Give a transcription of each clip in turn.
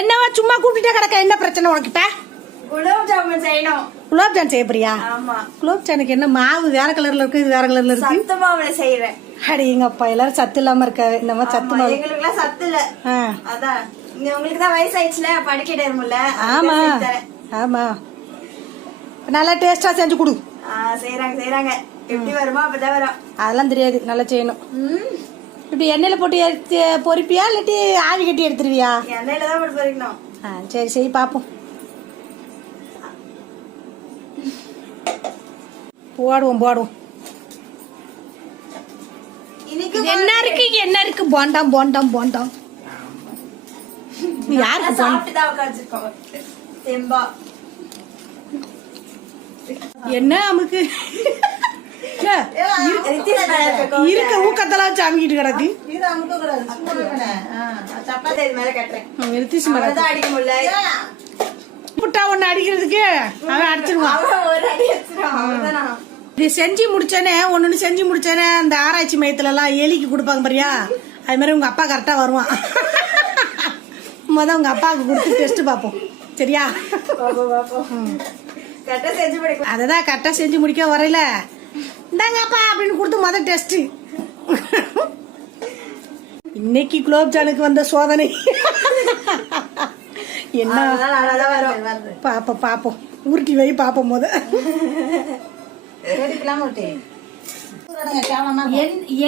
என்னவா சும்மா கூப்பிட்டுட்டே கிடக்க, என்ன பிரச்சனை உனக்கு? இப்ப குலோப் ஜாமுன் செய்யணும். குலோப் ஜாமுன் செய்ய போறியா? ஆமா. குலோப் ஜாமுனுக்கு என்ன மாவு வேற கலர்ல இருக்கு, இது வேற கலர்ல இருக்கு. சத்து மாவுல செய்யறேன். அடி எங்க அப்பா எல்லாரும் சத்து இல்லாம இருக்க, இந்த மாதிரி சத்து மாவு. எங்களுக்கு எல்லாம் சத்து இல்ல. அதான் உங்களுக்கு தான் வயசாயிடுச்சுல, படிக்க முடியல. ஆமா ஆமா, நல்லா டேஸ்டா செஞ்சு கொடு. செய்யறாங்க. எப்படி வருமோ அப்பதான் வரும். அதெல்லாம் தெரியாது, நல்லா செய்யணும். இப்படி எண்ணெயில போட்டு பொரிப்பியா இல்லாட்டி ஆவி கட்டி எடுத்துருவியா? எண்ணெயில தான் போட்டு பொரிக்கணும். சரி சரி பாப்போம். போடுவோம். என்ன இருக்கு? போண்டாம். யாருக்கு என்ன அமுக்கு இருக்க ஊக்கத்தெல்லாம் வச்சு அமுக்கிட்டு கிடக்கு. புட்டா ஒண்ணு அடிக்கிறதுக்கு அவன் அடிச்சிருவான். இது செஞ்சு முடிச்சேனே, ஒன்னு செஞ்சு முடிச்சேனே, அந்த ஆராய்ச்சி மையத்துல எல்லாம் எலிக்கு கொடுப்பாங்க பாரியா, அது மாதிரி உங்க அப்பா கரெக்டா வருவான். உங்க அப்பாவுக்கு கொடுத்து டெஸ்ட் பாப்போம். சரியா? அததான் கரெக்டா செஞ்சு முடிக்க வரையில இந்தாங்க அப்பா அப்படின்னு கொடுத்து டெஸ்ட். இன்னைக்கு குலோப் ஜாமுனுக்கு வந்த சோதனை என்ன பாப்போம். உருட்டி வை பாப்போம்.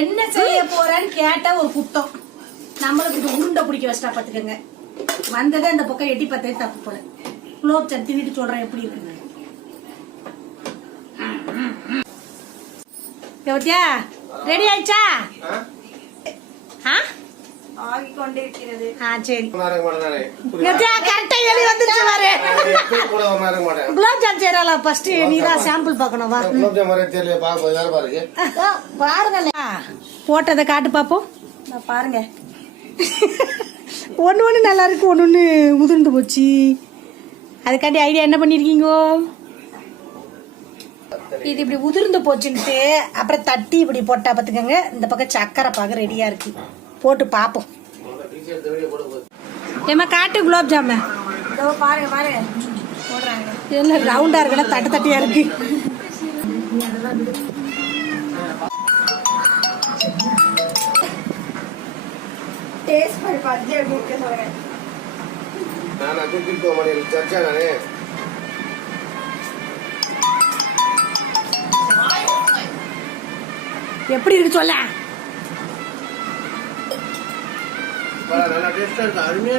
என்ன செய்ய போறேன்னு கேட்ட ஒரு குத்தம். நம்மளுக்கு இது உருண்டை பிடிக்க வச்சிட்டா பாத்துக்கங்க. வந்ததே அந்த பக்கம் எட்டி பார்த்தே தப்பு போல. குலோப் ஜாமுன் தின்னுட்டு சொல்றேன் எப்படி இருக்குங்க. ரெடி ஆயிடுச்சா? சரி கரெக்டா எலி வந்துருச்சு பாரு. குலோப் ஜாமுன் செய்யறாளா? ஃபர்ஸ்ட் நீதான் சாம்பிள் பாக்கணும். பாருங்க, போட்டதை காட்டு பாப்போம். பாருங்க, ஒன்னு நல்லா இருக்கு, ஒன்னு உதிர்ந்து போச்சு. அதுக்காண்டி ஐடியா என்ன பண்ணிருக்கீங்க? இது இப்படி உதிர்ந்து போச்சுன்ட்டு அப்புறம் தட்டி இப்படி போட்டா பாத்துக்கங்க. இந்த பக்கம் சக்கரை பாக ரெடியா இருக்கு, போட்டு பாப்போம். ஏமா காட்டு குலோப் ஜாமுன் பாருங்க. என்ன ரவுண்டா இருக்குன்னா தட்டு தட்டியா இருக்கு. டேஸ்ட் பண்ணி பார்த்து எப்படி இருக்கு சொல்றேன். நான் அது கிட்டோ மணி சர்ச்சா நானே எப்படி இருக்கு சொல்ல? நல்லா டேஸ்டா இருக்கு. அருமையா